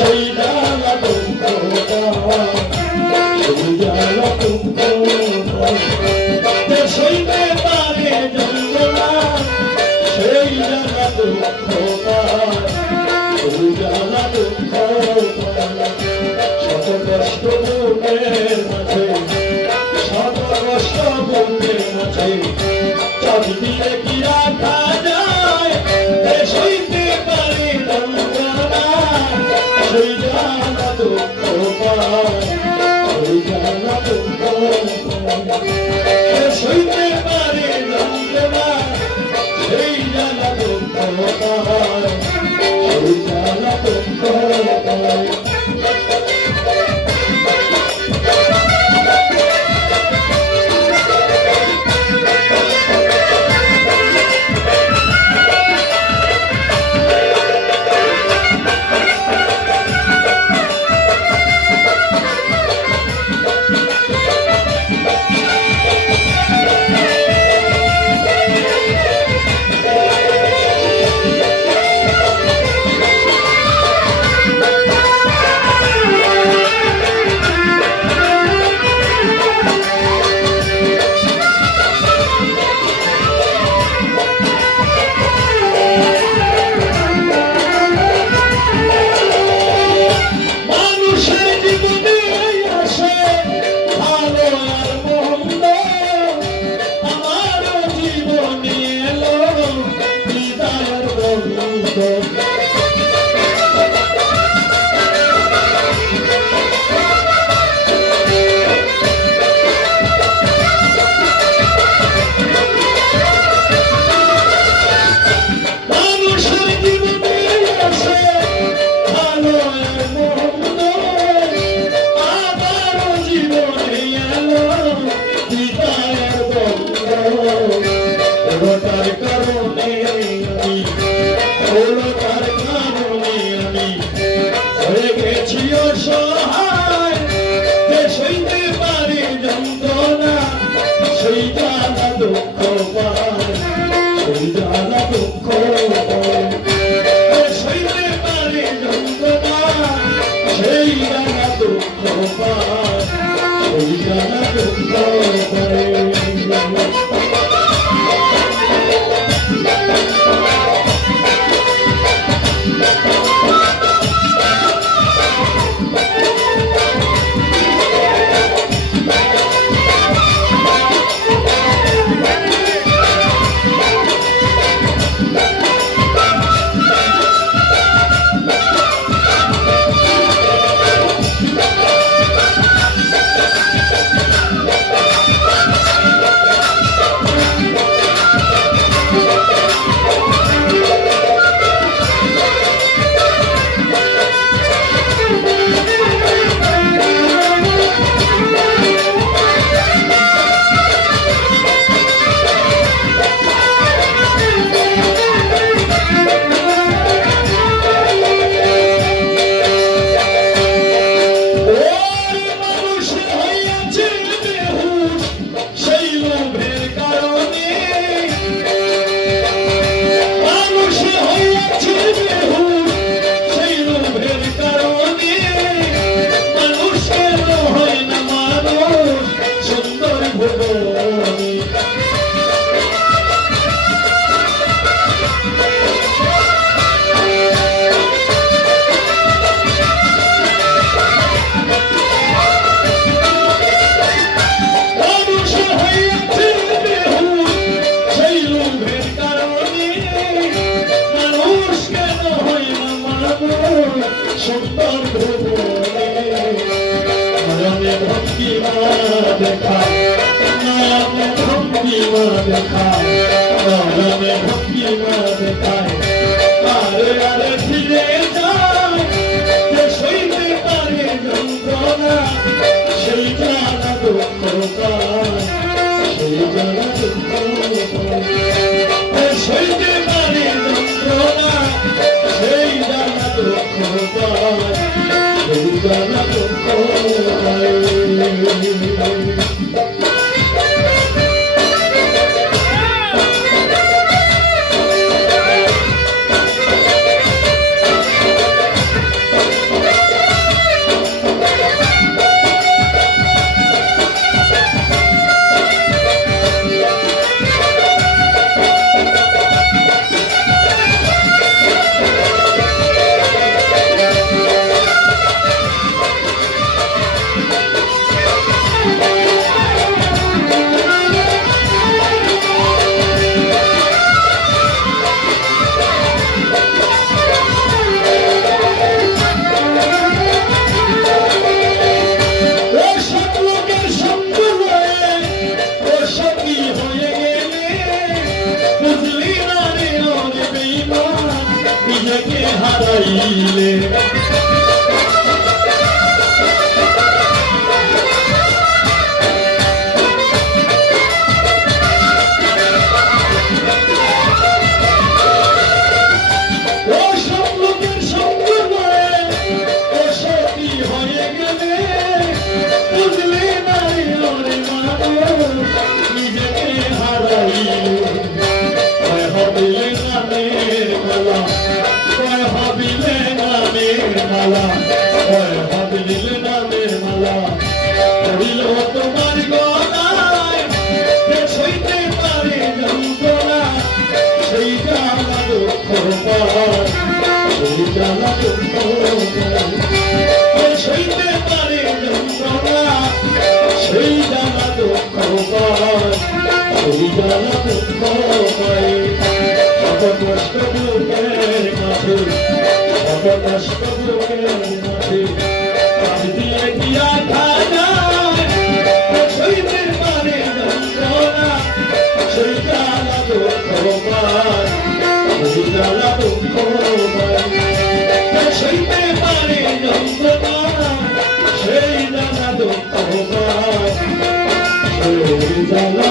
সেই জ্বালা দুঃখ সেই জ্বালা দুঃখ সইতে পারে যন্ত্রণা সেই জ্বালা দুঃখ সেই জ্বালা দুঃখ শত কষ্ট বুকের মাঝে শত কষ্ট বুকের মাঝে চাবি দিয়ে কি রাখা যায় সইতে পারে যন্ত্রণা সেই জ্বালা দুঃখ সেই জ্বালা দুঃখ সইতে পারে যন্ত্রণা সেই জ্বালা দুঃখ সেই জ্বালা দুঃখ সইতে পারে যন্ত্রণা সেই জ্বালা দুঃখ সেই জ্বালা দুঃখ সইতে পারে যন্ত্রণা সেই জ্বালা দুঃখ সেই জ্বালা দুঃখ দেখা নয়নে ভঙ্গিমা দেখায় নয়নে ভঙ্গিমা দেখায় আরে আরে ফিরে যায় যে সইতে পারে যন্ত্রণা সেই জ্বালা দুঃখ সেই জ্বালা দুঃখ সইতে পারে যন্ত্রণা সেই জ্বালা দুঃখ সেই জ্বালা দুঃখ মালা হাত দিলে নামের মালা পড়িল তোমার গলায় সইতে পারে যন্ত্রণা সেই জ্বালা দুঃখ পায় সেই জ্বালা দুঃখ পায় সইতে পারে যন্ত্রণা সেই জ্বালা দুঃখ পায় সেই জ্বালা দুঃখ পায় কত কষ্ট বুকের মাঝে কত কষ্ট বুকের মাঝে কাজ দিয়ে দিয়া যায় সইতে পারে যন্ত্রণা সেই জ্বালা দুঃখ পায় সেই জ্বালা দুঃখ পায় সইতে পারে যন্ত্রণা সেই জ্বালা দুঃখ পায় সেই জ্বালা